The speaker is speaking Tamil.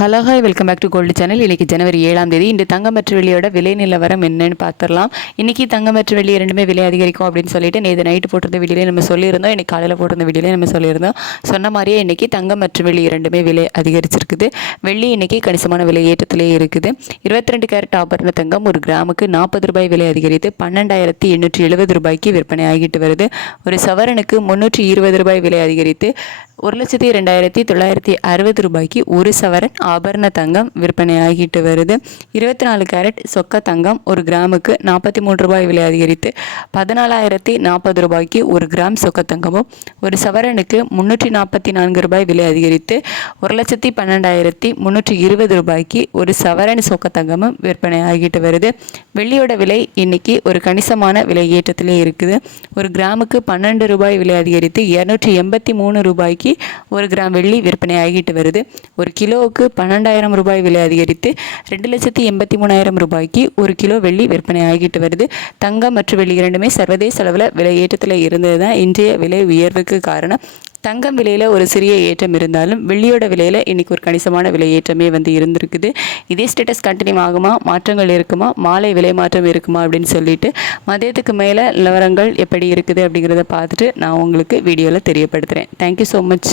Hello hi welcome back to gold channel இன்றைக்கி ஜனவரி ஏழாம் தேதி. இந்த தங்கமற்ற வெளியோட விலை நிலவரம் என்னன்னு பார்த்துடலாம். இன்றைக்கி தங்கமற்ற வெள்ளி ரெண்டுமே விலை அதிகரிக்கும் அப்படின்னு சொல்லிட்டு நேற்று நைட்டு போட்டிருந்த வீடியோலேயே நம்ம சொல்லியிருந்தோம். இன்றைக்கி காலையில் போட்டிருந்த வீடியோலேயே நம்ம சொல்லியிருந்தோம். சொன்ன மாதிரியே இன்றைக்கி தங்கம் மற்றும் வெள்ளி ரெண்டுமே விலை அதிகரிச்சிருக்குது. வெள்ளி இன்றைக்கி கணிசமான விலை ஏற்றத்திலே இருக்குது. இருபத்தி ரெண்டு கேரட் ஆபரண தங்கம் ஒரு கிராமுக்கு நாற்பது ரூபாய் விலை அதிகரித்து பன்னெண்டாயிரத்தி எண்ணூற்றி எழுபது ரூபாய்க்கு விற்பனை ஆகிட்டு வருது. ஒரு சவரனுக்கு முந்நூற்றி இருபது ரூபாய் விலை அதிகரித்து ஒரு லட்சத்தி ரெண்டாயிரத்தி தொள்ளாயிரத்தி அறுபது ரூபாய்க்கு ஒரு சவரன் ஆபரண தங்கம் விற்பனை ஆகிட்டு வருது. இருபத்தி நாலு கேரட் சொக்க தங்கம் ஒரு கிராமுக்கு நாற்பத்தி மூன்று ரூபாய் விலை அதிகரித்து பதினாலாயிரத்தி நாற்பது ரூபாய்க்கு ஒரு கிராம் சொக்க தங்கமும் ஒரு சவரனுக்கு முன்னூற்றி நாற்பத்தி நான்கு ரூபாய் விலை அதிகரித்து ஒரு லட்சத்தி பன்னெண்டாயிரத்தி முந்நூற்றி இருபது ரூபாய்க்கு ஒரு சவரன் சொக்க தங்கமும் விற்பனை ஆகிட்டு வருது. வெள்ளியோட விலை இன்னைக்கு ஒரு கணிசமான விலை ஏற்றத்திலே இருக்குது. ஒரு கிராமுக்கு பன்னெண்டு ரூபாய் விலை அதிகரித்து இரநூற்றி எண்பத்தி மூணு ரூபாய்க்கு ஒரு கிராம் வெள்ளி விற்பனை ஆகிட்டு வருது. ஒரு கிலோவுக்கு பன்னெண்டாயிரம் ரூபாய் விலை அதிகரித்து ரெண்டு லட்சத்தி எண்பத்தி மூணாயிரம் ரூபாய்க்கு ஒரு கிலோ வெள்ளி விற்பனை ஆகிட்டு வருது. தங்கம் மற்றும் வெள்ளி இரண்டுமே சர்வதேச அளவில் விலை ஏற்றத்தில் இருந்தது தான் இன்றைய விலை உயர்வுக்கு காரணம். தங்கம் விலையில் ஒரு சிறிய ஏற்றம் இருந்தாலும் வெள்ளியோட விலையில் இன்றைக்கி ஒரு கணிசமான விலை ஏற்றமே வந்து இருந்திருக்குது. இதே ஸ்டேட்டஸ் கண்டினியூ ஆகுமா? மாற்றங்கள் இருக்குமா? மாலை விலை மாற்றம் இருக்குமா? அப்படின்னு சொல்லிட்டு மதியத்துக்கு மேலே நிலவரங்கள் எப்படி இருக்குது அப்படிங்கிறத பார்த்துட்டு நான் உங்களுக்கு வீடியோவில் தெரியப்படுத்துகிறேன் தேங்க்யூ ஸோ மச்